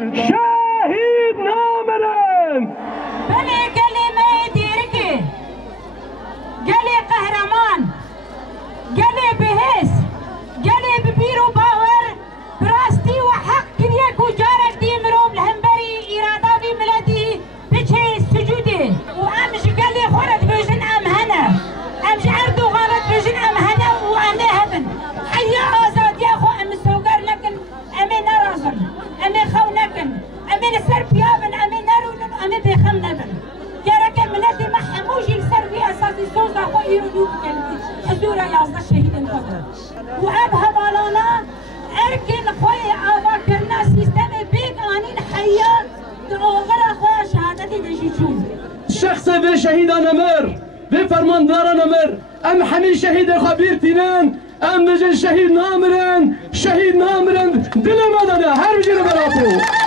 شهید نامرن بله کلمه دیرکه گلی قهرمان گلی بهس گلی ببیر و باور براستی و حق کریه کو جارک دی مروم لهمبری ایراداوی ملدی بچه سجوده و امش گلی خورد بجن ام هنه امش عردو غالت بجن ام هنه و امه هبن حیا آزاد یا خو ام سوگر نکن امه نرازن امه خو نکن امه نسر بیابن امه نرونن امه بخم نبن گرک ملدی محموشی سر بی اساسی سوزا خو ایرو دوب کلدی حضورا یازده شهیدن خودن و اب هوالانا ارکن خوی آبا کرنا سیستم بیگ آنین حیا دوغر خوی شهادتی دشی چون شخص به شهیدان امر به فرمانداران امر ام همین شهید خبیر تینن ام بجن شهید نامرن دل ما داده هر بجن براتو